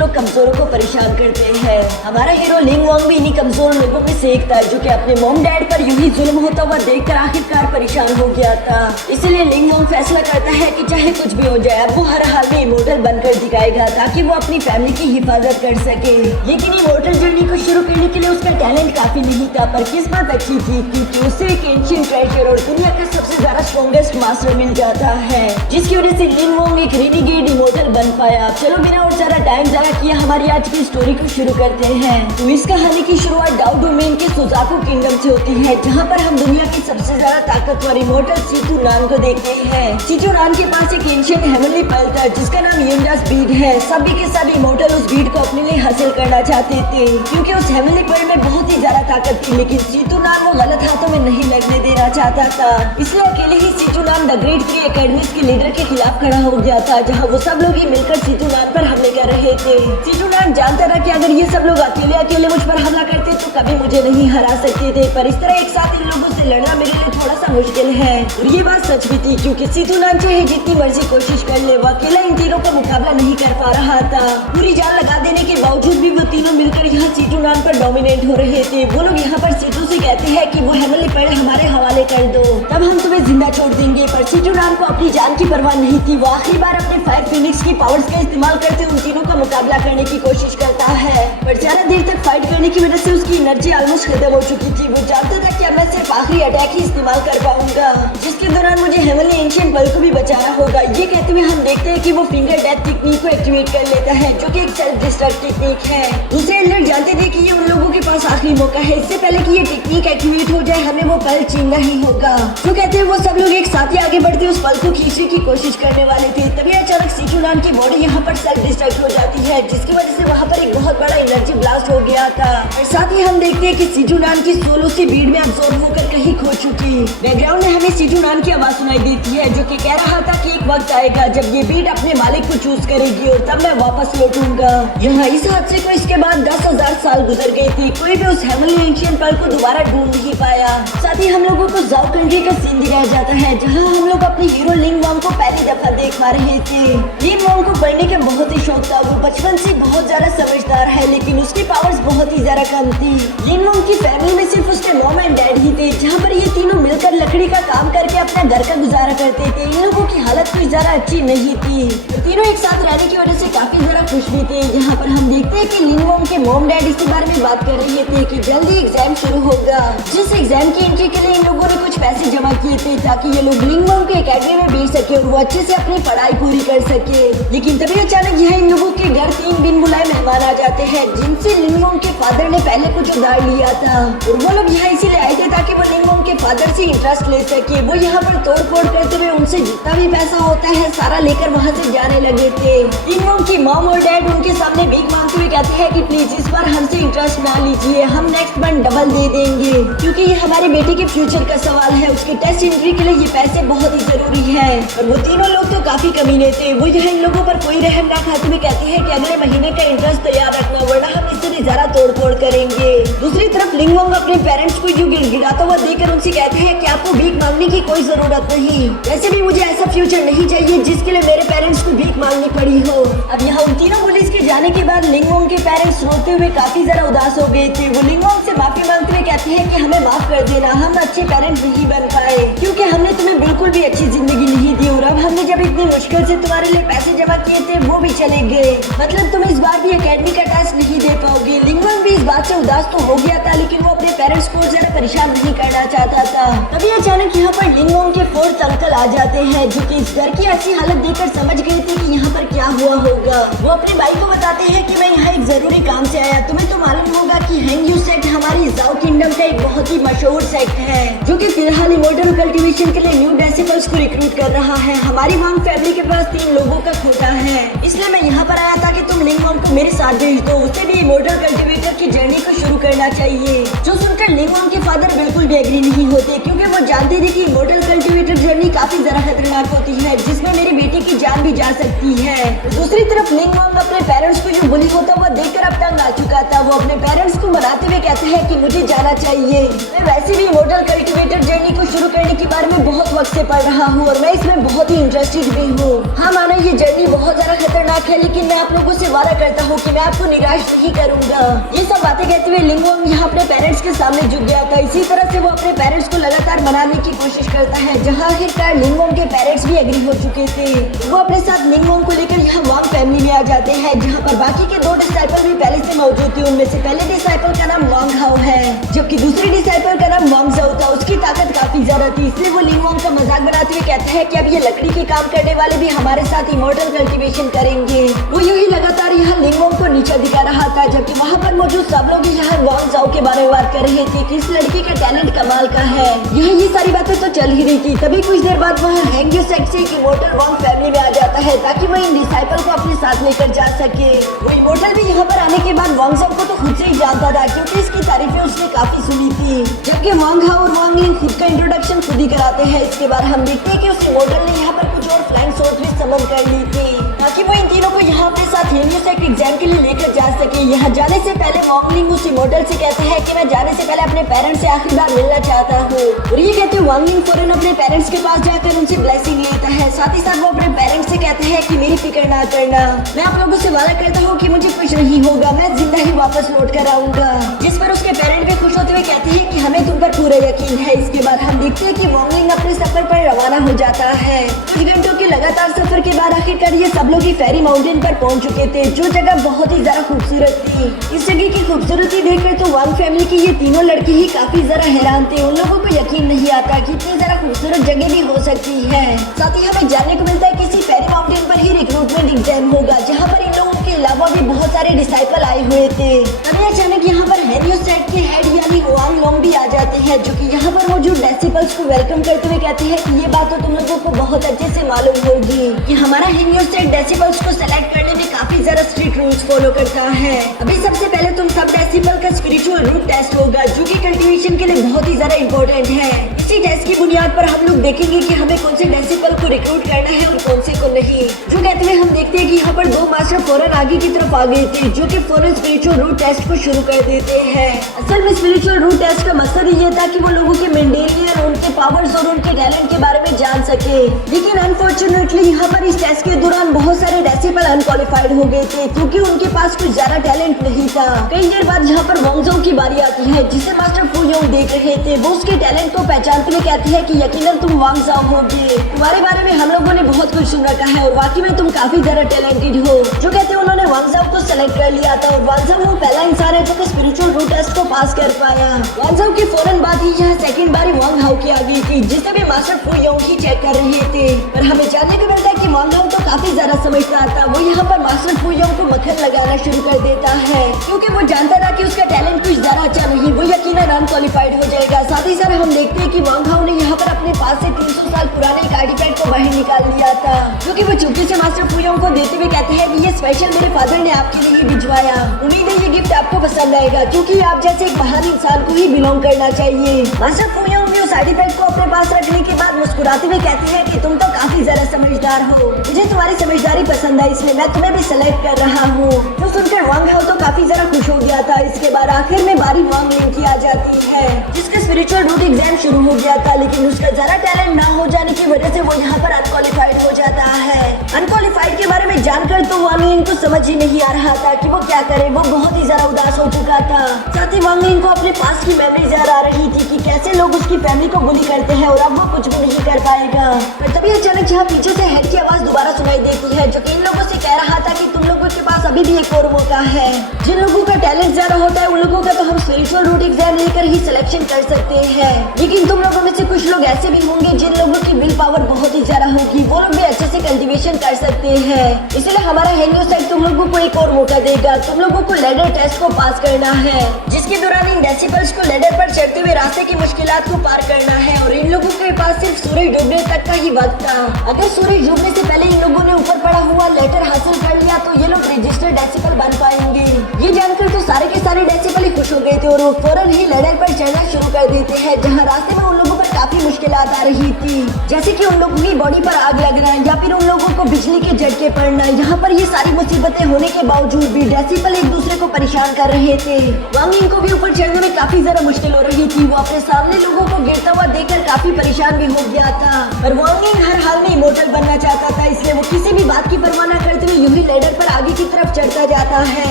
लोग कमजोरों को परेशान करते हैं। हमारा हीरो लिंग वोंग भी इन्हीं कमजोर लोगों में से एक था जो कि अपने मॉम डैड पर यूं ही जुल्म होता हुआ देखकर आखिरकार परेशान हो गया था। इसलिए लिंग वोंग फैसला करता है कि चाहे कुछ भी हो जाए अब वो हर हाल में इमोर्टल बनकर दिखाएगा ताकि वो अपनी फैमिली की हिफाजत कर सके। लेकिन इमोर्टल जर्नी को शुरू करने के लिए उसका टैलेंट काफी नहीं था, पर किस्मत अच्छी थी क्योंकि उसे एक एंशिएंट ट्रेजर और दुनिया का सबसे ज्यादा स्ट्रॉन्गेस्ट मास्टर मिल जाता है, जिसकी वजह से लिंग वोंग एक रेनिगेड इमोर्टल बन पाया। चलो बिना और ज्यादा टाइम जाया किया हमारी आज की स्टोरी को शुरू करते हैं। तो इस कहानी की शुरुआत डाउ डोमेन के सुजाकू किंगडम से होती है, जहाँ पर हम दुनिया की सबसे ज्यादा ताकतवर इमोर्टल सीटू नान को देखते हैं। सीटू नान के पास एक एंशिएंट हेवनली पर्ल था जिसका नाम युंडास बीड है। सभी के सभी इमोर्टल उस बीड को अपने लिए हासिल करना चाहते थे क्योंकि उस हेवनली पर्ल में बहुत ही ज्यादा ताकत थी, लेकिन सीटू नान वो गलत हाथों में नहीं लगने देना चाहता था। इसलिए अकेले ही सीटू नान द ग्रेट 3 एकेडमीज के लीडर के खिलाफ खड़ा हो गया था, जहाँ वो सब लोग ही मिलकर सीटू नान पर हमले कर रहे थे। सीटू नान जानता था कि अगर ये सब लोग अकेले अकेले मुझ पर हमला करते तो कभी मुझे नहीं हरा सकते थे, पर इस तरह एक साथ इन लोगों से लड़ना मेरे लिए थोड़ा सा मुश्किल है। और ये बात सच भी थी क्योंकि सीटू नान चाहे जितनी मर्जी कोशिश कर ले वो अकेला इन तीनों का मुकाबला नहीं कर पा रहा था। पूरी जान लगा देने के बावजूद भी वो तीनों मिलकर यहाँ सीटू नान पर डोमिनेट हो रहे थे। वो लोग यहाँ पर सीटू से कहते हैं कि वो हेवनली पर्ल हमारे हवाले कर दो, तब हम तुम्हें जिंदा छोड़ देंगे। पर सीटू नान को अपनी जान की परवाह नहीं थी। वो आखिरी बार अपने फायर फिनिक्स की पावर्स का इस्तेमाल करते उन तीनों का मुकाबला करने की कोशिश करता है, पर ज्यादा देर तक फाइट करने की वजह से उसकी एनर्जी ऑलमोस्ट खत्म हो चुकी थी। वो जानता था कि अब मैं सिर्फ आखिरी अटैक ही इस्तेमाल कर पाऊंगा, जिसके दौरान मुझे हेवनली एंशिएंट पर्ल को भी बचाना होगा। ये कहते हुए हम देखते हैं कि वो फिंगर डेथ टेक्निक को एक्टिवेट कर लेता है, जो कि एक सेल्फ डिस्ट्रक्ट टेक्निक है। दूसरे एल्डर जानते थे कि ये उन लोगों के पास आखिरी मौका है, इससे पहले कि ये टेक्निक एक्टिवेट हो जाए हमें वो पर्ल छीनना ही होगा। जो कहते हैं वो सब लोग एक साथ ही आगे बढ़ते उस पर्ल को खींचने की कोशिश करने वाले थे। तभी अचानक सीटू नान की बॉडी यहाँ पर सेल्फ डिस्ट्रक्ट हो जाती है, जिसकी वजह से वहाँ पर एक बहुत बड़ा एनर्जी ब्लास्ट हो गया था। और साथ ही हम देखते हैं कि सीटू नान की सोल उसी भीड़ में अब्सॉर्ब होकर कहीं खो चुकी। बैकग्राउंड में हमें सीटू नान की आवाज सुनाई देती है जो कि कह रहा था कि एक वक्त आएगा जब ये भीड़ अपने मालिक को चूज करेगी और तब मैं वापस लौटूंगा। यहाँ इस हादसे को इसके बाद 10,000 साल गुजर गए थे, कोई भी उस हेवनली एंशिएंट पर्ल को दोबारा ढूंढ नहीं पाया। साथ ही हम लोगों को जाओ कंट्री का सीन दिखाया जाता है, जहाँ हम लोग अपने हीरो लिंग वोंग को पहली दफा देख पा रहे थे। लिंग वोंग को पढ़ने का बहुत ही शौक था। वो बचपन से बहुत ज्यादा समझदार है, लेकिन उसकी पावर्स बहुत ही ज्यादा कम थी। लिंग वोंग की फैमिली में सिर्फ उसके मॉम एंड डैड ही थे, जहाँ पर ये तीनों मिलकर लकड़ी का काम करके अपना घर का गुजारा करते थे। इन लोगों की हालत कोई ज्यादा अच्छी नहीं थी। तीनों एक साथ रहने की वजह से काफी ज्यादा खुश भी थे। यहाँ पर हम देखते हैं कि लिंग वोंग के मॉम डैड इसी बारे में बात कर रहे थे कि जल्दी एग्जाम शुरू होगा, जिस एग्जाम की एंट्री के लिए इन लोगों ने कुछ पैसे जमा किए थे ताकि ये लोग लिंग वोंग को एकेडमी में भेज सके और वो अच्छे से अपनी पढ़ाई पूरी कर सके। लेकिन तभी अचानक यहाँ इन लोगों के घर 3 बिन बुलाए मेहमान आ जाते हैं, जिनसे लिंग वोंग के फादर ने पहले कुछ उधार लिया था और वो लोग यहाँ इसीलिए आए थे ताकि वो लिंग वोंग के फादर से इंटरेस्ट ले सके। वो यहाँ पर तोड़ फोड़ करते हुए उनसे जितना भी पैसा होता है सारा लेकर वहाँ से जाने लगे थे। लिंग वोंग की मॉम और डैड उनके सामने भीख मांगते हुए कहते हैं कि प्लीज इस बार हमसे इंटरेस्ट ना लीजिए, हम नेक्स्ट मंथ डबल दे देंगे क्योंकि ये हमारे बेटे के फ्यूचर का सवाल है। उसके टेस्ट एंट्री के लिए ये पैसे बहुत ही जरूरी है। और वो तीनों लोग तो काफी कमीने थे। वो यहाँ इन लोगों पर कोई रहम ना खाते हुए कहते हैं कि अगले महीने का इंटरेस्ट तैयार रखना वरना हम इससे भी ज्यादा तोड़ फोड़ करेंगे। दूसरी तरफ लिंग वोंग अपने पेरेंट्स को यूं गिड़गिड़ाता हुआ देखकर उनसे कहते हैं कि आपको भीख मांगने की कोई जरूरत नहीं, वैसे भी मुझे ऐसा फ्यूचर नहीं चाहिए जिसके लिए मेरे पेरेंट्स को भीख मांगनी पड़ी हो। अब यहाँ उन तीनों पुलिस के जाने के बाद लिंग वोंग के पेरेंट्स रोते हुए काफी ज्यादा उदास हो गए थे। वो लिंग वोंग से माफी मांगते हुए कहते हैं कि हमें माफ कर देना, हम अच्छे पेरेंट्स नहीं बन पाए क्योंकि हमने तुम्हें बिल्कुल भी अच्छी जिंदगी नहीं दी और अब हमने जब इतनी मुश्किल से तुम्हारे लिए पैसे जमा किए थे वो भी चले गए, मतलब तुम इस बार भी एकेडमी का टेस्ट नहीं दे पाओगे। लिंग वोंग भी इस बात से उदास तो हो गया था, लेकिन वो अपने पेरेंट्स को ज्यादा परेशान नहीं करना चाहता था। तभी अचानक यहाँ पर लिंग वोंग के 4th अंकल आ जाते हैं जो कि इस घर की ऐसी हालत देखकर समझ गए थे कि यहाँ पर क्या हुआ होगा। वो अपने भाई को बताते हैं कि मैं यहाँ एक जरूरी काम से आया। तुम्हें तो मालूम होगा कि हैंग यू सेक्ट हमारी जाओ किंगडम का एक बहुत ही मशहूर सेक्ट है जो कि फिलहाल इमोर्टल कल्टीवेशन के लिए न्यू डेसिबल्स को रिक्रूट कर रहा है। हमारी वोंग फैमिली के पास 3 लोगों का खोटा है, इसलिए मैं यहाँ पर आया था कि तुम लिंग वोंग को मेरे साथ भेज दो। उसे भी इमोर्टल कल्टीवेटर की जर्नी को शुरू करना चाहिए। जो सुनकर लिंग वोंग के फादर बिल्कुल भी एग्री नहीं होते क्योंकि वो जानते थे कि इमोर्टल कल्टीवेटर जर्नी काफी ज्यादा खतरनाक होती है, जिसमें मेरी बेटी की जान भी जा सकती है। दूसरी तरफ लिंग वोंग अपने पेरेंट्स को जो बुली होता हुआ देखकर अब तंग आ चुका था। वो अपने पेरेंट्स को मनाते हुए कहते हैं कि मुझे जाना चाहिए, मैं वैसे भी इमोर्टल कल्टीवेटर जर्नी को शुरू करने के बारे में बहुत वक्त से पढ़ रहा हूँ और मैं इसमें बहुत ही इंटरेस्टेड भी हूँ। हाँ माना ये जर्नी बहुत ज्यादा खतरनाक है, लेकिन मैं आप लोगों से वादा करता करता हूँ कि मैं आपको निराश नहीं करूंगा। ये सब बातें कहते हुए लिंग वांग यहाँ अपने पेरेंट्स के सामने झुक गया था। इसी तरह से वो अपने पेरेंट्स को लगातार मनाने की कोशिश करता है, जहाँ आखिरकार लिंग वांग के पेरेंट्स भी एग्री हो चुके थे। वो अपने साथ लिंग वांग को लेकर यहाँ वांग फैमिली में आ जाते हैं, जहाँ पर बाकी के 2 डिसाइपल भी पहले से मौजूद थे। उनमें से पहले डिसाइपल का नाम वांग हाओ है, जबकि दूसरे डिसाइपल का नाम वांग जाओ था। उसकी ताकत काफी ज्यादा थी, इसलिए वो लिंग वांग का मजाक बनाते हुए कहता है कि अब ये लकड़ी के काम करने वाले भी हमारे साथ इमोर्टल कल्टीवेशन करेंगे। वो यूं ही लगातार यहाँ लिंग वांग को नीचा दिखा रहा था, जबकि वहाँ पर मौजूद सब लोग यहाँ वांग जाओ के बारे में बात कर रहे थे कि इस लड़की का टैलेंट कमाल का है। ये सारी बातें तो चल ही रही थी। तभी कुछ देर बाद वहाँ हैंग्यू सेक्ट से एक इमोर्टल वांग फैमिली में आ जाता है, ताकि वह इन डिसाइपल को अपने साथ लेकर जा सके। वो इमोर्टल भी यहाँ पर आने के बाद वांग जाओ को तो खुद से ही जानता था, क्योंकि इसकी तारीफें उसने काफी सुनी थी। जबकि वांग हाओ और वांग लिंग खुद का इंट्रोडक्शन खुद ही कराते हैं। इसके बाद हम देखते हैं कि उस इमोर्टल ने यहाँ पर कुछ और फ्लाइंग सोर्स भी समन कर ली थी, ताकि वो इन तीनों को यहाँ अपने साथ हेलियो सेक्ट एग्जाम के लिए लेकर जा सके। यहाँ जाने से पहले वांग लिंग उस इमोर्टल से कहता है कि मैं जाने से पहले अपने पेरेंट्स से आखिरी बार मिलना चाहता हूँ। और ये कहते हुए वांग लिंग फौरन अपने पेरेंट्स के पास जाकर उनसे ब्लेसिंग लेता है। साथ ही साथ वो अपने पेरेंट्स से कहता है कि मेरी फिक्र ना करना, मैं आप लोगों से वादा करता हूँ कि मुझे कुछ नहीं होगा, मैं जिंदा ही वापस लौट कर आऊंगा। जिस पर उसके पेरेंट भी खुश होते हुए कहते हैं कि हमें तुम पर पूरा यकीन है। इसके बाद हम देखते हैं कि वांग लिंग अपने सफर पर रवाना हो जाता है। कुछ घंटों के लगातार सफर के बाद आखिरकार ये सब लोग फेरी माउंटेन पर पहुंच चुके थे, जो जगह बहुत ही ज्यादा खूबसूरत थी। इस जगह की खूबसूरती देखकर तो वांग फैमिली की ये तीनों लड़के ही काफी ज्यादा हैरान थे। उन लोगों को यकीन नहीं आता कि इतनी ज्यादा खूबसूरत जगह भी हो सकती है। साथ ही हमें जानने को मिलता है कि इसी फेरी माउंटेन पर ही रिक्रूटमेंट एग्जाम होगा, जहाँ पर इन लोगों के अलावा भी बहुत सारे डिसाइपल आए हुए थे। तभी अचानक यहाँ पर हैंग्यू सेक्ट के हेड यानी वांग लोंग भी आ जाते हैं, जो कि यहाँ पर मौजूद डिसाइपल्स को वेलकम करते हुए कहते हैं कि ये बात तो तुम लोगों को बहुत अच्छे से मालूम होगी कि हमारा हैंग्यू सेक्ट डिसाइपल्स को सेलेक्ट करने में काफी ज्यादा स्ट्रिक्ट रूल्स फॉलो करता है। अभी सबसे पहले तुम सब डिसाइपल का स्पिरिचुअल रूट टेस्ट होगा, जो कि कल्टीवेशन के लिए बहुत ही ज्यादा इम्पोर्टेंट है। इसी टेस्ट की बुनियाद पर हम लोग देखेंगे कि हमें कौन से डिसाइपल को रिक्रूट करना है और कौन से को नहीं। जो कहते हुए हम देखते हैं कि यहाँ पर 2 मास्टर फौरन आगे की तरफ आ गए थे, जो कि फौरन स्पिरिचुअल रूट टेस्ट को शुरू कर देते हैं। असल में स्पिरिचुअल रूट टेस्ट का मकसद ये था कि वो लोगों के मेंडेलियन, उनके पावर्स और उनके टैलेंट के बारे में जान सके। लेकिन अनफॉर्चुनेटली यहाँ पर इस टेस्ट के दौरान बहुत सारे डिसाइपल अनक्वालिफाइड हो गए थे, क्योंकि उनके पास कुछ ज्यादा टैलेंट नहीं था। कई देर बाद यहाँ पर वांग जाओ की बारी आती है, जिसे मास्टर फू योंग देख रहे थे। वो उसके टैलेंट को पहचानते हुए कहते हैं कि यकीनन तुम वांग जाओ होगे, तुम्हारे बारे में हम लोगों ने बहुत कुछ सुन रखा है और वाकई में तुम काफी ज्यादा टैलेंटेड हो। जो कहते हैं उन्होंने वांग जाओ को सेलेक्ट कर लिया था और वांग जाओ वो पहला इंसान है जो कि स्पिरिचुअल रूट टेस्ट को पास कर पाया। वांग जाओ की फौरन बाद ही यहाँ सेकंड बारी वांग हाओ की आ गई थी, जिसे भी मास्टर फू योंग ही चेक कर रहे थे। पर हमें जानने को मिलता है कि वांग हाओ तो काफी ज्यादा समझदार था। वो यहाँ पर मास्टर फू योंग को मक्खन लगाना शुरू कर देता है, क्योंकि वो जानता था कि उसका टैलेंट कुछ ज्यादा अच्छा नहीं, वो यकीनन अनक्वालिफाइड हो जाएगा। साथ ही साथ हम देखते हैं कि वांग हाओ ने यहाँ पर अपने पास से 300 साल पुराने एक आर्टिफैक्ट को बाहर निकाल लिया था, क्योंकि वो चुपके से मास्टर फू योंग को देते हुए कहते हैं कि ये स्पेशल मेरे फादर ने आपके लिए भिजवाया। उम्मीद है ये गिफ्ट आपको पसंद आएगा, क्योंकि आप जैसे एक महान इंसान को ही बिलोंग करना चाहिए। मास्टर फू योंग भी उस आर्टिफैक्ट को अपने पास रखने के बाद मुस्कुराते हुए कहते हैं कि तुम तो काफी ज्यादा समझदार हो, मुझे तुम्हारी समझदारी पसंद है, इसलिए मैं तुम्हें भी सेलेक्ट कर रहा हूँ। जो सुनकर वांग हाओ तो काफी ज्यादा खुश हो गया था। इसके बाद आखिर में बारी वांग लिंग की आ जाती है, जिसका स्पिरिचुअल रूट एग्जाम शुरू हो गया था, लेकिन उसका ज्यादा टैलेंट ना हो जाने की वजह से वो यहाँ पर अनक्वालिफाइड हो जाता है। अनक्वालिफाइड के बारे में जानकर तो वांग लिंग को समझ ही नहीं आ रहा था कि वो क्या करे। वो बहुत ही ज्यादा उदास हो चुका था। साथ ही वांग लिंग को अपने पास की मेमोरीज याद आ रही थी कि कैसे लोग उसकी फैमिली को बुली करते हैं और अब वो कुछ भी नहीं कर पाएगा। पर तभी अचानक यहाँ पीछे से हेड की आवाज दोबारा सुनाई देती है, जो कि इन लोगों से कह रहा था कि तुम लोगों के पास अभी भी एक और मौका है। जिन लोगों का टैलेंट ज्यादा होता है उन लोगों का तो हम स्पिरिचुअल रूट एग्जाम लेकर ही सिलेक्शन कर सकते हैं, लेकिन तुम लोगों में से कुछ लोग ऐसे भी होंगे जिन लोगों की विल पावर बहुत ही ज्यादा होगी, वो लोग भी अच्छे से कल्टीवेशन कर सकते हैं। इसलिए हमारा हैंग्यू सेक्ट तुम लोगों को एक और मौका देगा। तुम लोगों को लैडर टेस्ट को पास करना है, जिसके दौरान इन डेसिबल्स को लैडर पर चढ़ते हुए रास्ते की मुश्किलात को पार करना है। और इन लोगों के पास सिर्फ सूरज डूबने तक का ही वक्त था। अगर सूरज डूबने से पहले इन लोगों ने ऊपर पड़ा हुआ लेटर हासिल कर लिया तो ये लोग रजिस्टर्ड डेसिबल बन पाएंगे। ये जानकर तो सारे के सारे डेसिबल ही खुश हो गए थे और वो फौरन ही लैडर पर चढ़ना शुरू कर देते हैं, जहाँ रास्ते में उन लोगों पर काफी मुश्किलात आ रही थी, जैसे कि उन लोगों की बॉडी पर आग लगना या फिर उन लोगों को बिजली के झटके पड़ना। यहाँ पर ये सारी मुसीबतें होने के बावजूद भी डेसिबल एक दूसरे को परेशान कर रहे थे। वांग लिंग को भी ऊपर चढ़ने में काफी ज्यादा मुश्किल हो रही थी। वो अपने सामने लोगों को गिरता हुआ देखकर काफी परेशान भी हो गया था। पर वांग लिंग हर हाल में इमोर्टल बनना चाहता था, इसलिए वो किसी भी बात की परवाह न करते हुए यूं ही लैडर पर आगे आगे की तरफ चढ़ता जाता है,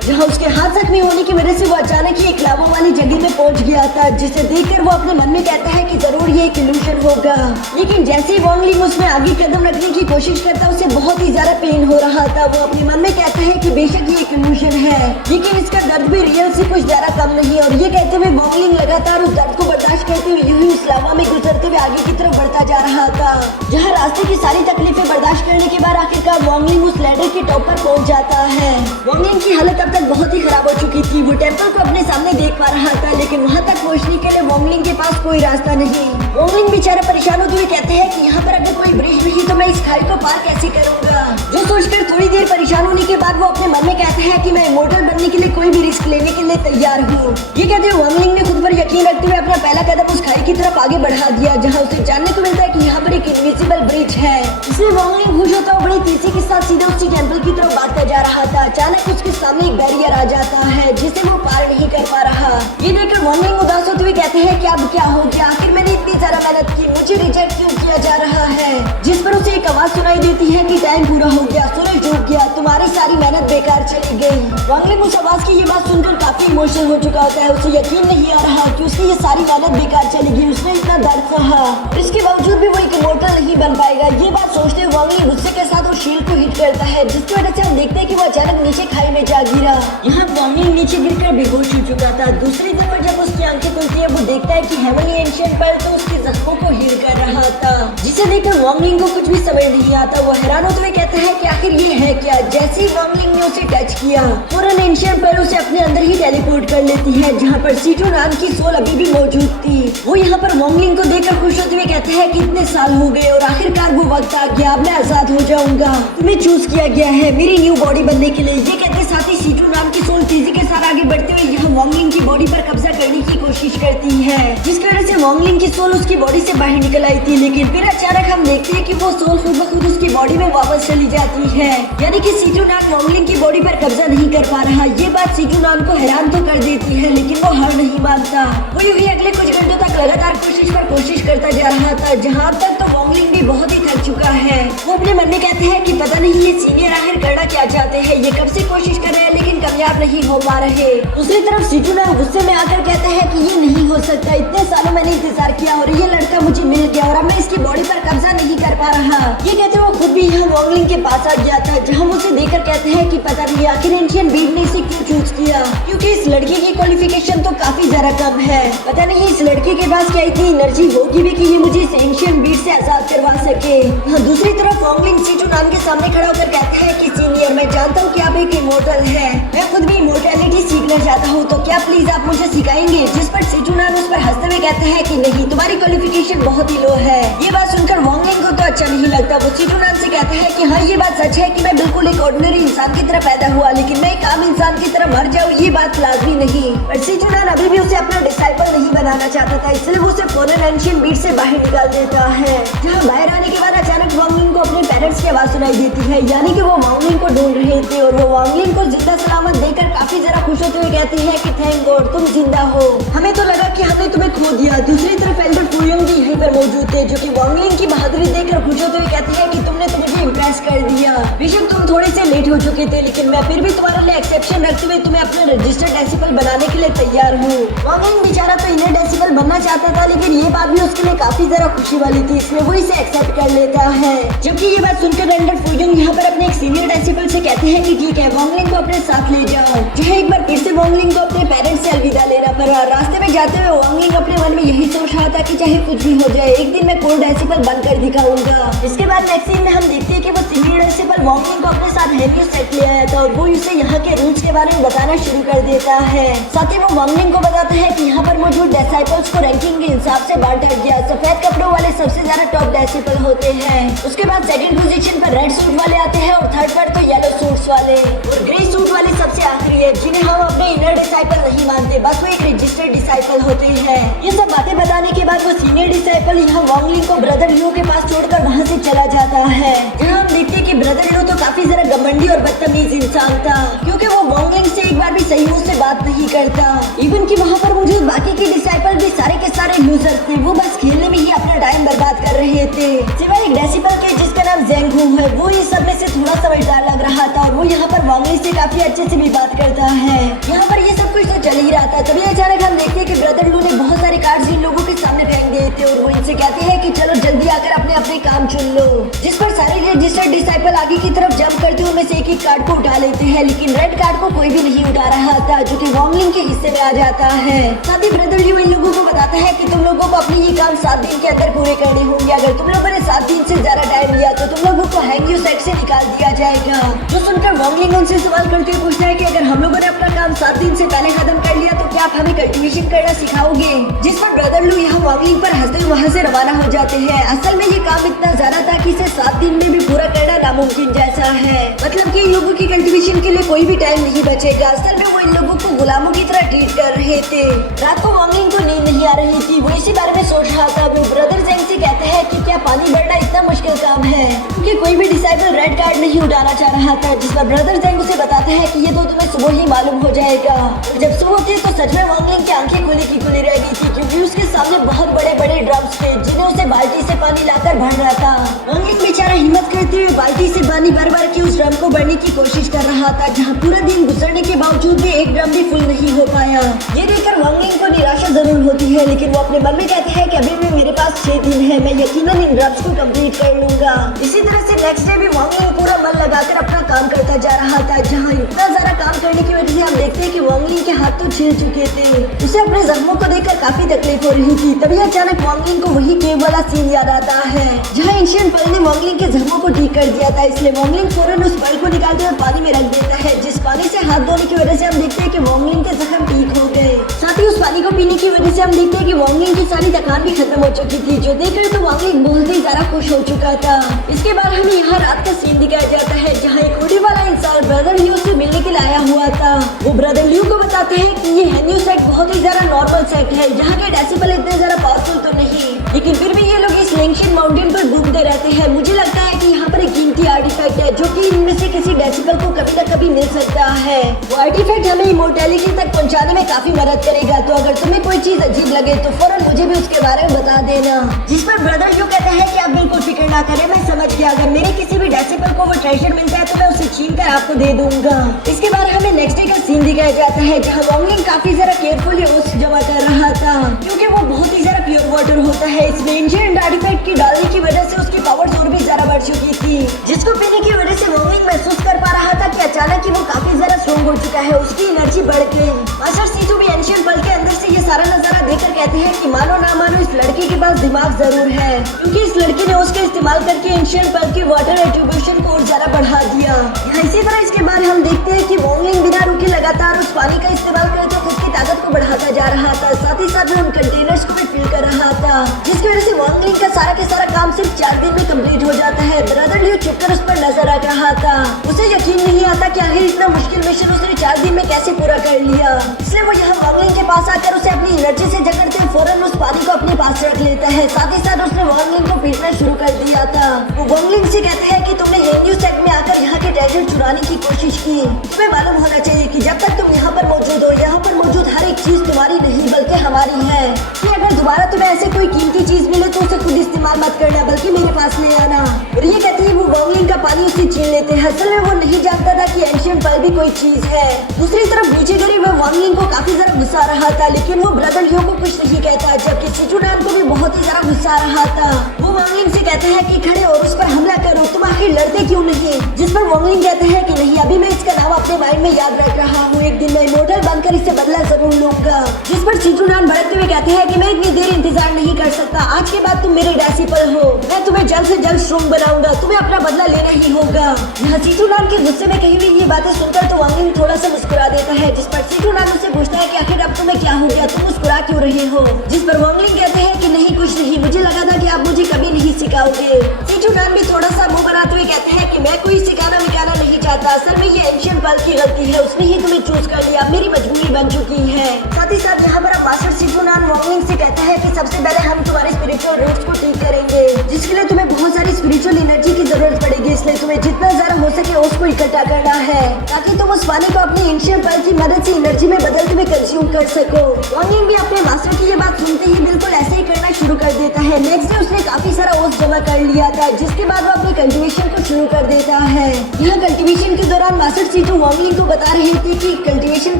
जहाँ उसके हाथ जख्मी होने की वजह से वो अचानक ही एक लावा वाली जगह में पहुंच गया था, जिसे देखकर वो अपने मन में कहता है कि जरूर ये एक इल्यूशन होगा। लेकिन जैसे ही वॉन्ग लिंग उसमें आगे कदम रखने की कोशिश करता, उसे बहुत ही ज्यादा पेन हो रहा था। वो अपने मन में कहता है कि बेशक ये एक इल्यूशन है, लेकिन इसका दर्द भी रियल से कुछ ज्यादा कम नहीं है। और ये कहते हुए वॉन्ग लिंग लगातार उस दर्द को बर्दाश्त करते हुए यूं ही उस लावा में गुजरते हुए आगे की तरफ बढ़ता जा रहा था, जहाँ रास्ते की सारी तकलीफें बर्दाश्त करने के बाद आखिरकार वॉन्ग लिंग उस लैडर के टॉप पर पहुंच जाता है। वॉन्ग लिंग की हालत अब तक बहुत ही खराब हो चुकी थी। वो टेंपल को अपने सामने देख पा रहा था, लेकिन वहाँ तक पहुँचने के लिए वॉन्ग लिंग के पास कोई रास्ता नहीं। वॉन्ग लिंग बेचारा परेशान होते हुए कहते हैं कि यहाँ पर अगर कोई ब्रिज नहीं तो मैं इस खाई को पार कैसे करूँगा। जो सोचकर थोड़ी देर परेशान होने के बाद वो अपने मन में कहता है कि मैं इमॉर्टल बनने के लिए कोई भी रिस्क लेने के लिए तैयार हूँ। ये कहते हुए वॉन्ग लिंग ने खुद पर यकीन रखते हुए अपना पहला कदम उस खाई की तरफ आगे बढ़ा दिया, जहाँ उसे जानने को मिलता है कि यहाँ पर एक इनविजिबल ब्रिज है। इसलिए वॉन्ग लिंग खुश होता हुआ बड़ी तेजी के साथ सीधे उसी टेंपल की तरफ भागता जा रहा था। अचानक उसके सामने एक बैरियर आ जाता है, जिसे वो पार नहीं कर पा रहा। ये देखकर वॉन्ग लिंग उदास होते हुए कहते हैं कि अब क्या हो गया, आखिर मैंने इतनी ज्यादा मेहनत की, मुझे रिजेक्ट क्यों किया जा रहा है। जिस पर उसे एक आवाज सुनाई देती है कि टाइम पूरा हो गया, सूरज डूब गया, तुम्हारी सारी मेहनत बेकार चली गई। वॉन्ग लिंग उस आवाज की ये बात सुनकर काफी इमोशनल हो चुका होता है। उसे यकीन नहीं आ रहा कि उसकी ये सारी मेहनत बेकार चली गई। उसने इतना दर्द सहा, इसके बावजूद भी वो एक इमॉर्टल नहीं बन पाएगा। ये बात सोचते हुए वॉन्ग लिंग गुस्से के साथ उस शील्ड को हिट करता है, जिसकी वजह से हम देखते हैं कि वो अचानक नीचे खाई में जा गिरा। यहाँ वॉन्ग लिंग नीचे गिरकर बेहोश हो चुका था। दूसरी तरफ जब उसकी आंखें खुलती है, वो देखता है कि हेवनली एंशिएंट पर्ल तो उसके जख्मों को हील कर रहा था, जिसे देखकर वॉन्ग लिंग को कुछ भी समझ नहीं आता। वो हैरान होते हुए कहता है कि आखिर ये है क्या। जैसे ही वॉन्ग लिंग ने उसे टच किया, फौरन एंशिएंट पर्ल उसे अपने अंदर ही टेलीपोर्ट कर लेती है, जहाँ पर सीजू नाम की सोल अभी भी मौजूद थी। वो यहाँ पर वॉन्ग लिंग को देखकर खुश होते हुए कहते हैं कि इतने साल हो गए और आखिरकार वो वक्त आ गया, अब मैं आजाद हो जाऊंगा। तुम्हें चूज किया गया है मेरी न्यू बॉडी बनने के लिए। ये कहते साथ ही सीजू नाम की सोल तेजी के साथ आगे बढ़ते हुए यहाँ वॉन्ग लिंग की बॉडी पर कब्जा करने की कोशिश करती है, जिसकी वजह से वॉन्ग लिंग की सोल उसकी बॉडी से बाहर निकल आई थी। लेकिन फिर अचानक हम देखते हैं कि वो सोल खुद ब खुद उसकी बॉडी में वापस चली जाती है, यानी कि सीजू नाम वॉन्ग लिंग की बॉडी पर कब्जा नहीं कर पा रहा। ये बात सीजू नाम को हैरान तो कर देती है, लेकिन वो हार नहीं मानता। वो यूं ही अगले कुछ घंटों तक लगातार कोशिश करता जा रहा था, जहाँ तक तो वॉन्ग लिंग भी बहुत ही थक चुका है। वो अपने मन में कहते हैं कि पता नहीं ये सीनियर आखिर करना क्या चाहते हैं, ये कब से कोशिश कर रहे हैं लेकिन कामयाब नहीं हो पा रहे। दूसरी तरफ सीजू नाम गुस्से में आकर कहता है कि ये नहीं हो सकता, इतने सालों मैंने इंतजार किया और ये लड़का मुझे मिल गया और अब मैं इसकी बॉडी पर कब्जा नहीं कर पा रहा। ये कहते वो खुद भी यहाँ वॉन्ग लिंग के पास आ गया था, जहाँ उसे देखकर कहते हैं कि पता नहीं आखिर एंशिएंट बीट ने इसे क्यों चूज किया, क्योंकि इस लड़की की क्वालिफिकेशन तो काफी ज्यादा कम है। पता नहीं इस लड़के के पास क्या इतनी एनर्जी होगी भी कि ये मुझे इस एंशिएंट बीट से आजाद करवा सके। दूसरी तरफ वॉन्ग लिंग सीजू नाम के सामने खड़ा होकर कहता है कि सीनियर, मैं जानता हूँ कि आप एक इमॉर्टल है, मैं खुद भी इमॉर्टैलिटी सीखना चाहता हूँ, तो क्या प्लीज आप मुझे सिखाएंगे। जिस पर सीजू नाम उस पर हंसते हुए कहते हैं कि नहीं, तुम्हारी क्वालिफिकेशन बहुत ही लो है। ये बात सुनकर वॉन्ग लिंग को तो अच्छा नहीं लगता। वो सीजू नाम से कहता है कि हाँ ये बात सच है कि मैं बिल्कुल एक ऑर्डिनरी इंसान की तरह पैदा हुआ, लेकिन मैं एक आम इंसान की तरह मर जाऊँ ये बात लाजमी नहीं। पर सीजू नाम अभी भी उसे अपना डिसाइपल नहीं बनाना चाहता था, इसलिए वो उसे फौरन एंशिएंट बीट से बाहर निकाल देता है। जहाँ बाहर आने के बाद अचानक वॉन्ग लिंग को अपने पेरेंट्स की आवाज सुनाई देती है, यानी कि वो वॉन्ग लिंग को ढूंढ रहे थे और वो वॉन्ग लिंग को जिंदा सलामत देखकर काफी जरा खुश होते हुए कहती है कि थैंक गॉड तुम जिंदा हो, हमें तो लगा कि हमने तुम्हें खो दिया। दूसरी तरफ एल्डर फुयोंग भी यहीं पर मौजूद थे, जो कि वॉन्ग लिंग की बहादुरी देखकर खुश होते हुए कहते हैं कि तुमने तो मुझे इम्प्रेस कर दिया। बेशक तुम थोड़े से लेट हो चुके थे, लेकिन मैं फिर भी तुम्हारे लिए एक्सेप्शन रखते हुए तुम्हें अपना रजिस्टर्ड डेसिबल बनाने के लिए तैयार हूँ। वॉन्ग लिंग बेचारा तो इनर डेसिबल बनना चाहता था, लेकिन ये बात भी उसके लिए काफी जरा खुशी वाली थी, इसलिए वो इसे एक्सेप्ट कर लेता है। जबकि ये बात सुनकर एल्डर फुयोंग यहाँ पर अपने एक सीनियर डेसिबल से कहते हैं कि ठीक है, वॉन्ग लिंग को अपने साथ ले जाओ। जो है एक बार फिर से वॉन्ग लिंग को अपने पेरेंट्स से अलविदा लेना पड़ा। रास्ते में जाते हुए वॉन्ग लिंग अपने मन में यही सोच रहा था कि चाहे कुछ भी हो जाए, एक दिन मैं कोर डेसिबल बनकर दिखाऊंगा। इसके बाद नेक्स्ट सीन में हम देखते हैं कि वो सीनियर डेसिबल वॉन्ग लिंग को अपने साथ हेलियो सेट ले आया था और वो उसे यहाँ के रूल्स के बारे में बताना शुरू कर देता है। साथ ही वो वॉन्ग लिंग को बताता है कि यहाँ पर मौजूद डिसाइपल्स को रैंकिंग के हिसाब से बांटा गया। सफेद कपड़ों वाले सबसे ज्यादा टॉप डिसाइपल होते हैं, उसके बाद सेकंड पोजीशन पर रेड सूट वाले आते हैं और थर्ड पर तो येलो सूट्स वाले और ग्रे सूट वाले सबसे आखिरी है, जिन्हें हम अपने इनर डिसाइपल नहीं मानते, बस वो एक रजिस्टर्ड डिसाइपल होते हैं। ये सब बातें बताने के बाद वो सीनियर डिसाइपल यहाँ वॉन्ग लिंग को ब्रदर लियो के पास छोड़कर वहाँ से चला जाता है, जहाँ हम देखते हैं कि ब्रदर लियो तो काफी जरा घमंडी और बदतमीज इंसान था, क्योंकि वो वॉन्ग लिंग से एक बार भी सही से बात नहीं करता। इवन कि वहाँ पर मौजूद बाकी के डिसाइपल भी सारे के सारे लूजर थे, वो बस खेलने में ही अपना टाइम बर्बाद कर रहे थे। सिवाय एक डेसिपल के जिसका नाम जेंगहू है, वो इस सब में से थोड़ा समझदार लग रहा था और वो यहाँ पर वांगली से काफी अच्छे से भी बात करता है। यहाँ पर ये सब कुछ तो चल ही रहा था, तभी अचानक हम देखते हैं कि ब्रदर लू ने बहुत सारे कार्ड्स इन लोगों के सामने फेंक दिए थे और वो इनसे कहते हैं कि चलो जल्दी आकर अपने अपने काम चुन लो। जिस पर सारे रजिस्टर्ड डिसाइपल आगे की तरफ जंप करते हुए उनमें से एक कार्ड को उठा लेते हैं, लेकिन रेड कार्ड को कोई भी नहीं उठा रहा था, जो कि वांगलिंग के हिस्से में आ जाता है। साथ ही ब्रदर लू इन लोगों को बताता है कि तुम लोगों को अपने ये काम 7 दिन के अंदर पूरे करने होंगे। अगर तुम लोगों ने 7 दिन से ज्यादा टाइम लिया तो तुम लोगों को हैंग्यू सेट से निकाल दिया जाएगा। जो सुनकर वांगलिंग उनसे सवाल करते हुए पूछता है कि अगर हम लोगों ने अपना काम 7 दिन से पहले खत्म कर लिया तो क्या आप हमें कल्टीवेशन करना सिखाओगे? जिस पर ब्रदर लू यहाँ वांगलिंग पर हंसते वहाँ से रवाना हो जाते हैं। असल में ये काम इतना ज्यादा था कि इसे 7 दिन में भी पूरा करना नामुमकिन जैसा है। मतलब कि इन लोगों की कल्टीवेशन के लिए कोई भी टाइम नहीं बचेगा। असल में वो इन लोगों को गुलामों की तरह ट्रीट कर रहे थे। रात को वांगलिंग को नींद नहीं आ रही थी, वो इसी बारे में सोच रहा था। वो ब्रदर जेंग से कहते हैं कि क्या पानी भरना इतना मुश्किल काम है, क्योंकि कोई भी डिसाइपल रेड कार्ड नहीं उठाना चाह रहा था। जिस पर ब्रदर जेंग उसे बताते हैं कि ये तो तुम्हें सुबह ही मालूम हो जाएगा। जब सुबह होती है तो सच में वांगलिंग की आंखें खुली की खुली रह गई थी, क्योंकि उसके सामने बहुत बड़े बड़े ड्रम्स थे जिन्हें उसे बाल्टी से पानी लाकर भरना था। वांगलिंग बेचारा हिम्मत करते हुए बाल्टी से पानी भर भर के उस ड्रम को भरने की कोशिश कर रहा था, जहाँ पूरा दिन गुजरने के बावजूद भी एक ड्रम भी फुल नहीं हो पाया। ये देखकर वांगलिंग को निराशा जरूर होती है, लेकिन वो अपने मन में कहते हैं कि अभी भी मेरे पास 6 दिन है, मैं यकीनन इन ड्रम्स को कंप्लीट कर लूंगा। इसी तरह से नेक्स्ट डे भी वांगलिंग पूरा मन लगाकर अपना काम करता जा रहा था, जहाँ इतना ज्यादा काम करने की वजह से हम देखते हैं कि वांगलिंग के हाथ तो छिल चुके थे। उसे अपने जख्मों को देखकर काफी तकलीफ हो रही थी। तभी अचानक वांगलिंग को वही केव वाला सीन याद आता है, जहाँ एंशिएंट पर्ल ने वांगलिंग के जख्मों को ठीक कर दिया था। इसलिए वांगलिंग फौरन उस पर्ल को निकालते हुए पानी में रख देता है, जिस पानी से हाथ धोने की वजह से हम देखते हैं कि वांगलिंग के जख्म ठीक हो गए। साथ ही उस पानी को पीने की वजह से हम देखते हैं कि वांगलिंग की सारी थकान भी खत्म हो चुकी थी, जो देखकर तो वांगलिंग बहुत ही ज्यादा खुश हो चुका था। इसके बाद हमें यहाँ रात का सीन दिखाया जाता है, जहाँ एक उड़ी वाला इंसान ब्रदर ल्यू से मिलने के लिए आया हुआ था। वो ब्रदर ल्यू को बताते हैं कि ये हैंग्यू सेट बहुत ही ज्यादा नॉर्मल सेट है, यहाँ के डेसिबल इतने ज्यादा पावरफुल तो नहीं, लेकिन फिर भी ये लोग इस लेंशियन माउंटेन पर घूमते रहते हैं। मुझे लगता है कि यहाँ पर एक कीमती आर्टिफैक्ट है, जो कि इनमें से किसी डेसिबल को कभी न कभी मिल सकता है। वो आर्टिफैक्ट हमें इमोर्टैलिटी तक पहुँचाने में काफी मदद करेगा, तो अगर तुम्हें कोई चीज अजीब लगे तो फौरन मुझे भी उसके बारे में बता देना। जिस पर ब्रदर ल्यू कहते हैं कि आप बिल्कुल फिक्र ना करें, मैं समझ गया, अगर मेरे किसी भी डेसिबल को वो ट्रेजर मिलता है तो मैं उसे छीन कर आपको दे दूंगा। इसके बाद हमें नेक्स्ट डे का सीन दिखाया जाता है, जहाँ वांगलिंग काफी ज्यादा केयरफुली ओस जमा कर रहा था, क्योंकि वो बहुत ही ज्यादा प्योर वाटर होता है। इसमें एंशिएंट आर्टिफैक्ट की डालने की वजह से उसकी पावर्स और भी ज्यादा बढ़ चुकी थी, जिसको पीने की वजह से वांगलिंग महसूस कर पा रहा था कि अचानक ही वो काफी ज्यादा स्ट्रॉन्ग हो चुका है, उसकी एनर्जी बढ़ गई। मास्टर सीटू भी एंशिएंट पर्ल के अंदर से ये सारा नजारा देखकर कहते हैं कि मानो ना मानो इस लड़के के पास दिमाग जरूर है, क्योंकि इस लड़के ने उसका इस्तेमाल करके एंशिएंट पर्ल की वाटर एट्रीब्यूशन को और ज्यादा बढ़ा दिया। इसी तरह इसके बाद हम देखते हैं कि वांगलिंग बिना रुके लगातार उस पानी का इस्तेमाल करके खुद की ताकत को बढ़ाता जा रहा था, साथ ही साथ उन कंटेनर्स को भी फिल कर रहा था, जिसकी वजह से वांगलिंग का सारा के सारा काम सिर्फ 4 दिन में कंप्लीट हो जाता है। ब्रदर ल्यू चुपकर उस पर नजर रख रहा था, उसे यकीन नहीं आता कि आखिर इतना मुश्किल मिशन उसने 4 दिन में कैसे पूरा कर लिया। इसलिए वो यहाँ वांगलिंग के पास आकर उसे अपनी एनर्जी से जकड़ते फौरन उस पानी को अपने पास रख लेता है। साथ ही साथ उसने वांगलिंग को पीटना शुरू कर दिया था। वो वांगलिंग से कहता है कि तुमने हैंग्यू सेट में आकर यहाँ के ट्रेजर चुराने की कोशिश की, तुम्हें मालूम होना चाहिए कि जब तक तुम यहाँ पर मौजूद हो, यहाँ पर मौजूद हर एक चीज तुम्हारी नहीं बल्कि हमारी है, कि अगर दोबारा तुम्हें ऐसे कोई कीमती चीज मिले तो उसे खुद इस्तेमाल मत करना बल्कि मेरे पास ले आना। और ये कहते ही वो वांगलिंग का पानी उससे छीन लेते हैं। असल में वो नहीं जानता था कि एंशिएंट पर्ल भी कोई चीज है। दूसरी तरफ नीचे गिरी वो वांगलिंग को काफी ज्यादा गुस्सा आ रहा था, लेकिन वो ब्रदर ल्यू को कुछ नहीं कहता, जबकि सिचुनान को भी बहुत ही ज्यादा गुस्सा आ रहा था। वो वांगलिंग से कहते हैं कि खड़े और उस पर हमला करो, तुम आखिर लड़ते क्यों नहीं? जिस पर वांगलिंग कहते हैं कि नहीं, अभी मैं इसका नाम अपने माइंड में याद रख रहा हूँ, एक दिन मैं इमोर्टल बनकर इससे बदला जरूर लूंगा। जिस पर सिचुनान भड़कते हुए कहते हैं कि मैं इतनी देर इंतजार नहीं कर सकता, आज के बाद तुम मेरे डेसिबल हो, मैं तुम्हें जल्द से जल्द स्ट्रॉन्ग बनाऊंगा, तुम्हें अपना बदला लेना ही होगा। यहाँ सिचुनान के गुस्से में कही हुई ये बातें सुनकर तो वांगलिंग थोड़ा सा मुस्कुरा देता है, जिस पर सिचुनान उससे पूछता है कि आखिर अब तुम्हें क्या हो गया, तुम मुस्कुरा क्यों रहे हो? जिस पर वांगलिंग कहते हैं कि नहीं कुछ नहीं, मुझे लगा था कि आप मुझे कभी नहीं सिखाओगे। सिचुनान भी थोड़ा सा मुंह बनाते हुए कहते हैं कि मैं कोई सिखाना मिखाना नहीं चाहता, असल में ये एंशिएंट पर्ल की गलती है, उसने ही तुम्हें चूज कर लिया, मेरी मजबूरी बन चुकी है। साथ ही साथ यहाँ पर आप मास्टर फुनान वांगलिंग से कहता है कि सबसे पहले हम तुम्हारे स्पिरिचुअल रूट्स को ठीक करेंगे, जिसके लिए तुम्हें बहुत सारी स्पिरिचुअल एनर्जी की जरूरत पड़ेगी। इसलिए तुम्हें जितना ज्यादा हो सके उसको इकट्ठा करना है ताकि तुम उस पानी को अपनी एंशिएंट पर्ल की मदद से एनर्जी में बदलते हुए कंज्यूम कर सको। वांगलिंग भी अपने मास्टर की ये बात सुनते ही बिल्कुल ऐसे ही करना शुरू कर देता है। नेक्स्ट डे उसने काफी सारा ओस जमा कर लिया था, जिसके बाद वो अपनी कल्टीवेशन को शुरू कर देता है। यह कल्टीवेशन के दौरान मास्टर सीटू वांगलिंग को बता रहे थे कि कल्टीवेशन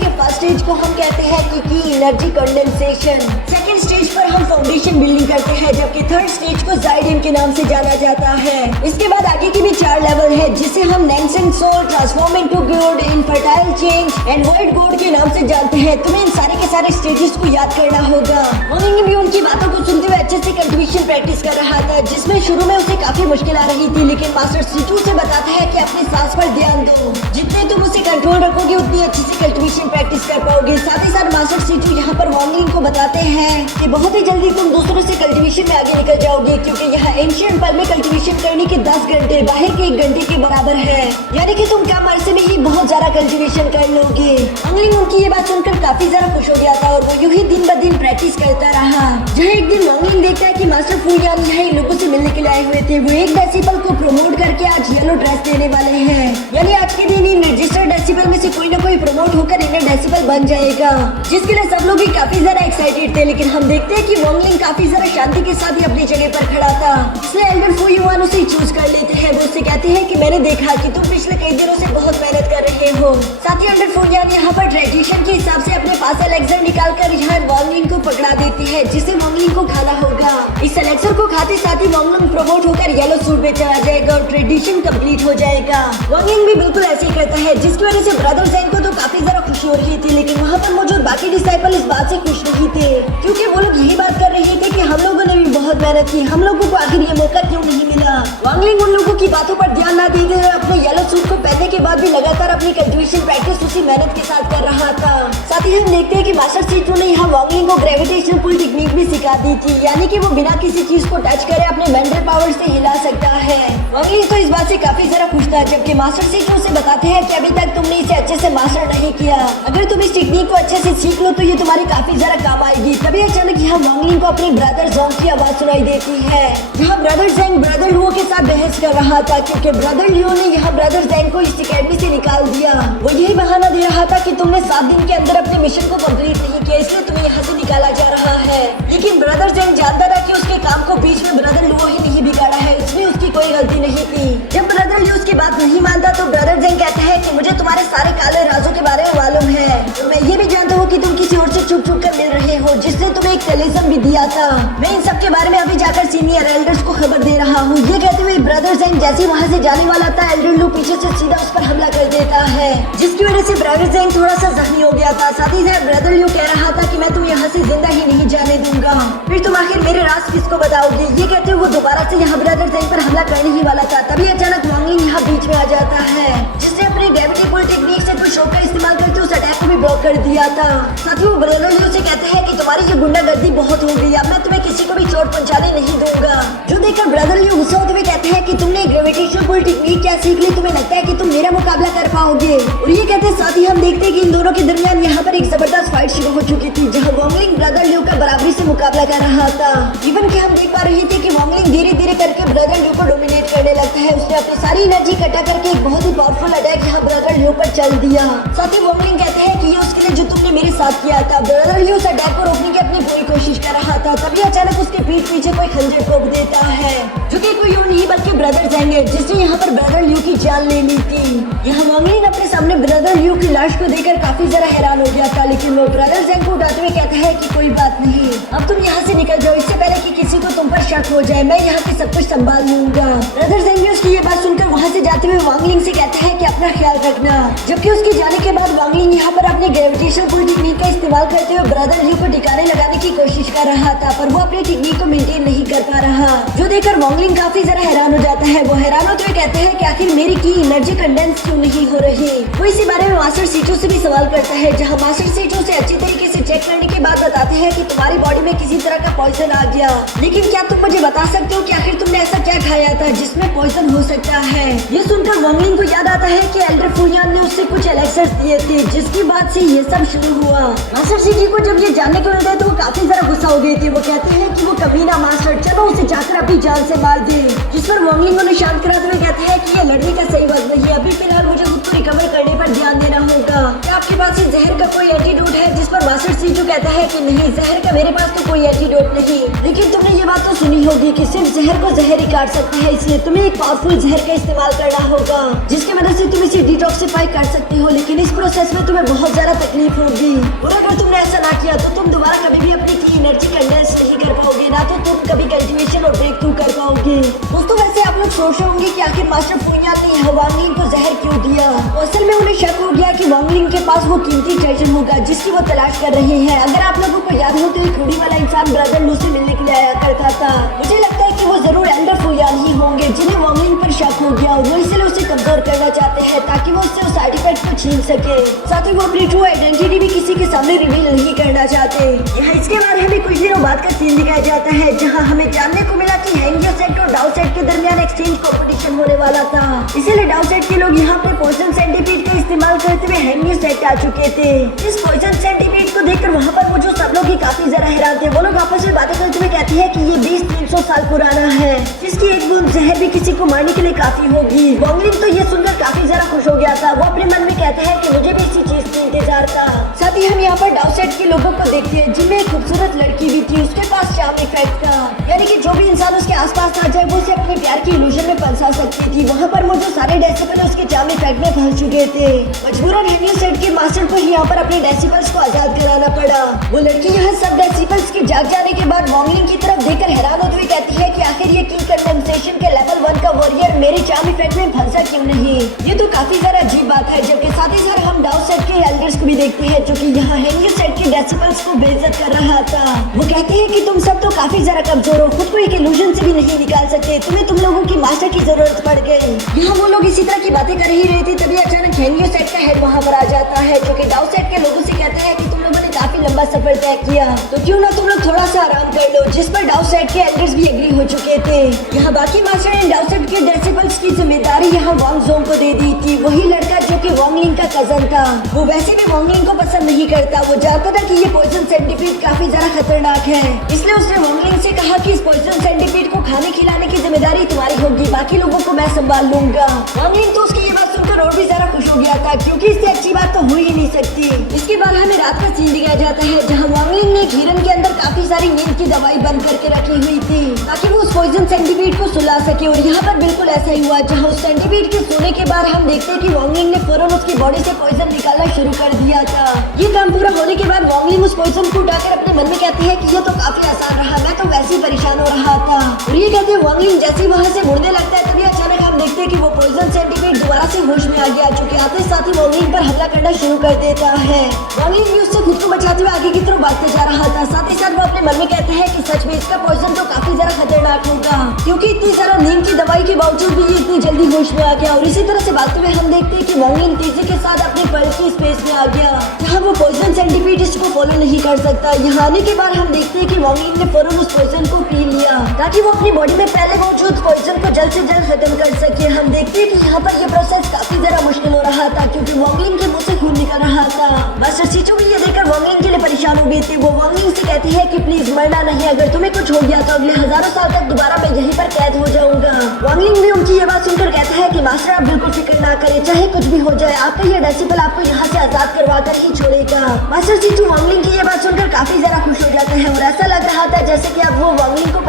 के फर्स्ट स्टेज को हम कहते हैं कि एनर्जी कंडेंसेशन। सेकंड स्टेज पर हम फाउंडेशन बिल्डिंग करते हैं, जबकि थर्ड स्टेज को जाइडियम के नाम से जाना जाता है। इसके बाद आगे की भी 4 लेवल है, जिसे हम nascent soul, transform into God, infertile change and world God के नाम से जानते हैं। तुम्हें इन सारे के सारे स्टेजेस को याद करना होगा। वांगलिंग भी उनकी बातों को सुनते हुए अच्छे से कल्टीवेशन प्रैक्टिस कर रहा था, जिसमें शुरू में उसे काफी मुश्किल आ रही थी, लेकिन मास्टर सीटू से बताता है कि अपने सांस पर ध्यान दो। जितने तुम उसे कंट्रोल रखोगे उतनी अच्छी से कल्टीवेशन प्रैक्टिस कर पाओगे। साथ ही साथ मास्टर सीटू यहाँ पर वांगलिंग को बताते हैं कि बहुत ही जल्दी तुम दूसरों से कल्टीवेशन में आगे निकल जाओगे, क्योंकि यहाँ एंशिएंट पर्ल में कल्टीवेशन करने के 10 घंटे बाहर के 1 घंटे के बराबर है, यानी कि तुम कम अरसे में ही बहुत ज्यादा कल्टीवेशन कर लोगे। वांगलिंग उनकी ये बात सुनकर काफी ज्यादा खुश हो गया था और वो यूं ही दिन ब दिन प्रैक्टिस करता रहा। जहाँ एक दिन वांगलिंग देखता है कि मास्टर फुयान यहाँ इन लोगों से मिलने के लिए आए हुए थे। वो 1 डेसिबल को प्रमोट करके आज येलो ड्रेस देने वाले हैं, यानी आज के दिन इन रजिस्टर्ड डेसिबल में से कोई ना कोई प्रमोट होकर इन्हें डेसिबल बन जाएगा, जिसके लिए सब लोग भी काफी ज्यादा एक्साइटेड थे। लेकिन हम देखते हैं कि वांगलिंग काफी ज्यादा शांति के साथ ही अपनी जगह पर खड़ा था। इसलिए एल्डर फुयुआन उसे चूज कर लेते हैं। वो उससे कहते हैं कि मैंने देखा कि तुम पिछले कई दिनों से बहुत मेहनत कर रहे हो। साथ ही एल्डर फुयुआन यहाँ पर ट्रेडिशन के हिसाब से अपने पास एलेक्सर निकालकर यहाँ वांगलिंग को पकड़ा देती है, जिसे वांगलिंग को खाना होगा। इस एलेक्सर को खाते साथ ही वांगलिंग प्रमोट होकर येलो सूट में चला जाएगा और ट्रेडिशन कंप्लीट हो जाएगा। वांगलिंग भी बिल्कुल ऐसे ही करता है, जिसकी वजह से ब्रदर जैंग को तो काफी ज्यादा खुशी हो रही थी, लेकिन वहाँ पर मौजूद बाकी डिसाइपल इस बात से खुश नहीं थे, क्योंकि वो लोग यही बात कर रहे थे कि हम लोगों ने भी बहुत मेहनत की, हम लोगों को आखिर ये मौका क्यों नहीं मिला। वांगलिंग उन लोगों की बातों पर ध्यान न देते हुए अपने येलो सूट को पहनने के बाद भी लगातार अपनी कल्टीवेशन प्रैक्टिस उसी मेहनत के साथ कर रहा था। साथ ही हम देखते हैं कि मास्टर सीटू ने यहाँ वांगलिंग को ग्रेविटेशनल पुल टेक्निक भी सिखा दी थी, यानी कि वो बिना किसी चीज को टच करे अपने मेंटल पावर से हिला सकता है। वांगलिंग तो इस बात से काफी ज्यादा खुश था, जबकि मास्टर सीटू से बताते हैं कि अभी तक तुमने इसे अच्छे से मास्टर नहीं किया। अगर तुम इस टेक्निक को अच्छे से सीख लो तो ये तुम्हारी काफी ज्यादा काम आएगी। तभी अचानक यहाँ वांगलिंग को अपने ब्रदर जोंग की आवाज सुनाई देती है, जहाँ ब्रदर जैंग ब्रदर लुओ के साथ बहस कर रहा था, क्योंकि ब्रदर लियो ने यहाँ ब्रदर जैंग को इस एकेडमी से निकाल दिया। वो यही बहाना दे रहा था कि तुमने 7 दिन के अंदर अपने मिशन को कंप्लीट नहीं किया, इसलिए तुम्हें यहाँ से निकाला जा रहा है। लेकिन ब्रदर जैंग जानता था कि उसके काम को बीच में ब्रदर लुओ ही नहीं बिगाड़ा है, इसमें उसकी कोई गलती नहीं थी। जब ब्रदर लियो उसकी बात नहीं मानता तो ब्रदर जैंग कहता है कि मुझे तुम्हारे सारे काले राजों के बारे में मालूम है, तो मैं ये भी जानता हूँ कि तुम किसी और से छुप छुप कर मिल रहे हो, जिसने तुम्हें एक टेलीजम भी दिया था। मैं इन सब के बारे में अभी जाकर सीनियर एल्डर्स को खबर दे रहा हूँ। ये कहते हुए ब्रदर जैंग जैसे वहाँ से जाने वाला था, एल्डर लू पीछे से सीधा उस पर हमला कर देता है, जिसकी वजह से ब्रदर जैंग थोड़ा सा जख्मी हो गया था। साथ ही साथ ब्रदर लू कह रहा था कि मैं तुम यहाँ से जिंदा ही नहीं जाने दूंगा, फिर तुम आखिर मेरे राज किसको बताओगे। ये कहते हुए वो दोबारा से यहाँ ब्रदर जैंग पर हमला करने ही वाला था, तभी अचानक वांगलिंग यहाँ बीच में आ जाता है, जिसने अपनी ग्रेविटी पुल टेक्निक से कुछ शॉक का इस्तेमाल करके उस अटैक को भी ब्लॉक कर दिया था। साथ ही वो ब्रदर लियो से कहते हैं कि तुम्हारी ये गुंडागर्दी बहुत हो गई, अब मैं तुम्हें किसी को भी चोट पहुंचाने नहीं दूंगा। जो देखकर ब्रदर लियो गुस्सा होते हुए कहते हैं कि तुमने ग्रेविटेशनल पुल टेक्निक क्या सीख ली, तुम्हें लगता है कि तुम मेरा मुकाबला कर पाओगे। और ये कहते हैं, साथ ही हम देखते हैं कि इन दोनों के दरमियान यहाँ पर एक जबरदस्त फाइट शुरू हो चुकी थी, जहाँ वांगलिंग ब्रदर लियो का बराबरी से मुकाबला कर रहा था। इवन कि हम देख पा रहे थे कि वांगलिंग धीरे धीरे करके ब्रदर लियो को डोमिनेट करने लगता है। उसने अपनी सारी एनर्जी इकट्ठा करके एक बहुत ही पावरफुल अटैक यहाँ ब्रदर लियो पर चल दिया। साथ ही वांगलिंग कहते हैं कि ये उसके लिए जो तुमने मेरे साथ किया था। ब्रदर लियो उस अटैक को रोकने की अपनी पूरी कोशिश कर रहा था, तभी अचानक उसके पीठ पीछे कोई खंजर ठोक देता है, जो कि कोई और नहीं बल्कि ब्रदर जैंग है, जिसने यहाँ पर ब्रदर लियो की जान ले ली थी। यहाँ वांगलिंग अपने सामने ब्रदर लियो की लाश को देखकर काफी ज्यादा हैरान हो गया था, लेकिन वो ब्रदर जैंग को उठाते हुए कहता है कि कोई बात नहीं, अब तुम यहाँ से निकल जाओ, इससे पहले कि किसी को तुम पर शक हो जाए, मैं यहाँ पे सब कुछ संभाल लूंगा। ब्रदर जैंग भी उसकी ये बात सुनकर वहाँ से जाते हुए वांगलिंग से कहता है कि अपना ख्याल रखना। जबकि उसके जाने के बाद वांगलिंग यहाँ पर अपने ग्रेविटेशनल पुल टेक्निक का इस्तेमाल करते हुए ब्रदर लियो को ठिकाने लगाने की कोशिश कर रहा था, पर वो अपनी टेक्निक को मेंटेन नहीं कर पा रहा, जो देखकर वांगलिंग काफी ज्यादा हैरान हो जाता है। वो हैरान होते हुए कहते हैं कि आखिर मेरी की एनर्जी कंडेंस क्यों नहीं हो रही। वो इसी बारे में मास्टर सीटू से भी सवाल करता है, जहाँ मास्टर सीटू से अच्छी तरीके से चेक करने के बाद बताते हैं कि तुम्हारी बॉडी में किसी तरह का पॉइजन आ गया। लेकिन क्या तुम मुझे बता सकते हो कि आखिर तुमने ऐसा क्या खाया था जिसमें पॉइजन हो सकता है? ये सुनकर वांगलिंग को याद आता है कि एल्डर फुयान ने उससे कुछ एलेक्सर्स दिए थे, जिसकी बाद से ये सब शुरू हुआ। मास्टर सीजी को जब ये जानने को मिलता है तो वो काफी ज्यादा गुस्सा हो गए थे। वो कहते हैं कि वो कमीना मास्टर, चलो उसे जाकर अपनी जान से मार दे। जिस पर वांगलिंग उन्हें शांत कराते हुए कहते हैं कि ये लड़ने का सही वक्त नहीं है, अभी फिलहाल मुझे खुद को रिकवर करने पर ध्यान देना होगा। क्या आपके पास इस जहर का कोई एंटीडोट है? जिस पर मास्टर सीजू कहता है कि नहीं, जहर का मेरे पास तो कोई एंटीडोट नहीं। लेकिन तुमने ये बात तो सुनी होगी कि सिर्फ जहर को जहर ही काट सकता है, इसलिए तुम्हें एक पावरफुल जहर का इस्तेमाल करना होगा जिसकी मदद से तुम इसे डिटॉक्सिफाई कर सकते हो। लेकिन इस प्रोसेस में तुम्हें बहुत ज्यादा तकलीफ होगी और अगर तुमने ऐसा ना किया तो तुम दोबारा कभी भी अपनी की एनर्जी कंडेंस नहीं कर पाओगे, ना तो तुम कभी कल्टीवेशन और ब्रेक थ्रू कर पाओगे। दोस्तों वैसे आप लोग सोच रहे होंगे कि आखिर मास्टर फुयान ने वांगलिंग को जहर क्यों दिया। तो असल में उन्हें शक हो गया कि वांगलिंग के पास वो कीमती ट्रेजर होगा जिसकी वो तलाश कर रहे हैं। अगर आप लोगों को याद हो तो एक रूढ़ी वाला इंसान ब्रदर लू से मिलने के लिए आया करता था। मुझे लगता है कि वो जरूर एल्डर फुयान ही होंगे जिन्हें वांगलिंग पर शक हो गया। वो इसलिए उसे कमजोर करना चाहते हैं ताकि वो उससे उस आर्टिफैक्ट को छीन सके। साथ ही वो अपनी ट्रू आइडेंटिटी भी किसी के सामने रिवील नहीं करना चाहते। यहाँ इसके बाद हमें कुछ दिनों बाद का सीन दिखाया जाता है जहाँ हमें जानने को मिला कि हैंगियो सेट और डाउ सेट के दरमियान एक्सचेंज कॉम्पिटिशन होने वाला था। इसीलिए डाउ सेट के लोग यहाँ पर पॉइजन सेंटीपीड का इस्तेमाल करते हुए हैंगियो सेट आ चुके थे। इस पॉइजन सेंटीपीड को देखकर वहाँ पर मौजूद सब लोग ही काफी ज्यादा हैरान थे। वो लोग आपस में बातें करते हुए कहते हैं कि ये 20-300 साल पुराना है, जिसकी एक बूंद जहर भी किसी को मारने के लिए काफी होगी। वांगलिंग तो ये सुनकर काफी ज्यादा खुश हो गया था। वो अपने मन में कहते हैं कि मुझे भी इसी चीज का इंतजार था। साथ ही हम यहाँ पर डाउ सेट के लोगों को देखते हैं जिनमें एक खूबसूरत लड़की भी थी। उसके पास चार्म इफेक्ट था, यानी कि जो भी इंसान उसके आसपास आ जाए वो उसे अपने प्यार की इल्यूजन में फंसा सकती थी। वहाँ पर मौजूद सारे डेसिबल उसके चार्म इफेक्ट में फंस चुके थे। मजबूरन हैंगियो सेट के मास्टर को ही यहाँ पर अपने डेसिबल्स को आजाद कराना पड़ा। वो लड़की यहाँ सब डेसिबल्स के जाग जाने के बाद वांगलिंग की तरफ देखकर हैरान होते हुए कहती है कि आखिर ये की कंडेंसेशन के लेवल 1 का वॉरियर मेरे चार्म इफेक्ट में फंसा क्यों नहीं। ये तो काफी ज्यादा अजीब बात है। जबकि साथ ही साथ हम डाउ सेट के एल्डर्स को भी देखते हैं जो कि यहाँ हैंगियो सेट के डेसिबल्स को बेइज्जत कर रहा था। वो कहते हैं कि तुम सब तो काफी ज्यादा कमजोर हो, खुद को एक इल्यूजन से भी नहीं निकाल सकते, तुम्हें तुम लोगों की मास्टर की जरूरत पड़ गई। यहाँ वो लोग इसी तरह की बातें कर ही रही थी तभी अचानक हैंगियो सेट का हेड वहाँ पर आ जाता है जो कि डाउ सेट के लोगों से कहते हैं कि तुम लोगों ने काफी लंबा सफर तय किया तो क्यों ना तुम लोग थोड़ा सा आराम कर लो। जिस पर डाउ सेट के एल्डर्स भी एग्री हो चुके थे। यहाँ बाकी मास्टर ने डाउ सेट के डेसिबल्स की जिम्मेदारी यहाँ वांग जोंग को दे दी थी। वही लड़का जो कि वांगलिंग का कजन था। वो वैसे भी वांगलिंग को पसंद नहीं करता। वो जानता था कि ये पॉइजन सेंटीपीड काफी ज्यादा खतरनाक है, इसलिए उसने वांगलिंग से कहा कि इस पॉइजन सेंटीपीड को खाने खिलाने की जिम्मेदारी तुम्हारी होगी, बाकी लोगों को मैं संभाल लूंगा। वांगलिंग तो उसकी ये बात सुनकर और भी ज्यादा खुश हो गया था क्योंकि इससे अच्छी बात तो हो ही नहीं सकती। इसके बाद हमें रात का सीन दिखाया जाता है जहाँ वांगलिंग ने हिरन के अंदर काफी सारी नींद की दवाई बंद करके रखी हुई थी ताकि वो उस पॉइजन सेंटीपीड को सुला सके। और यहाँ पर बिल्कुल ऐसा ही हुआ जहाँ उस सेंटीपीड के सोने के बाद हम देखते हैं कि वांगलिंग ने फौरन उसकी बॉडी से पॉइजन निकालना शुरू कर दिया था। ये काम पूरा होने के बाद वांगलिंग उस पॉइजन को उठाकर अपने मन में कहती है कि ये तो काफी आसान रहा, मैं तो वैसे ही परेशान हो रहा था। और ये कहते हैं वांगलिंग जैसे ही वहाँ से मुड़ने लगता है तभी अचानक हम देखते हैं कि वो पॉइजन सेंटीपीड दोबारा से होश में आ गया जो कि आते साथ ही वांगलिंग पर हमला करना शुरू कर देता है। वांगलिंग भी उससे खुद को बचाते हुए आगे की तरफ भागते जा रहा था। साथ ही साथ वो अपने मन में कहते हैं कि सच में इसका पॉइजन तो काफी ज्यादा खतरनाक होगा क्योंकि इतनी सारा नींद की दवाई के बावजूद भी ये इतनी जल्दी होश में आ गया। और इसी तरह से भागते हुए हम देखते हैं कि वांगलिंग तेजी के साथ अपने पर्ल की स्पेस में आ गया जहाँ वो पॉइजन सेंटीपीड इसको फॉलो नहीं कर सकता। यहाँ आने के बाद हम देखते हैं कि वांगलिंग ने फौरन उस पॉइजन को पी लिया ताकि वो अपनी बॉडी में पहले मौजूद पॉइजन को जल्द से जल्द खत्म कर सके। हम देखते हैं कि यहाँ पर ये प्रोसेस काफी ज्यादा मुश्किल हो रहा था क्योंकि वांगलिंग के मुंह से खून निकल रहा था। मास्टर सीचू भी ये देखकर वांगलिंग के लिए परेशान हो गए थे। वो वांगलिंग से कहते हैं कि प्लीज मरना नहीं, अगर तुम्हें कुछ हो गया तो अगले हजारों साल तक दोबारा मैं यहीं पर कैद हो जाऊंगा। वांगलिंग भी उनकी ये बात सुनकर कहता है कि मास्टर आप बिल्कुल फिक्र ना करें, चाहे कुछ भी हो जाए आपका ये डेसिबल आपको यहाँ से आजाद करवा कर ही छोड़ेगा। मास्टर सीचू वांगलिंग की ये बात सुनकर काफी ज्यादा खुश हो जाते हैं और ऐसा लग रहा था जैसे कि अब वो वांगलिंग को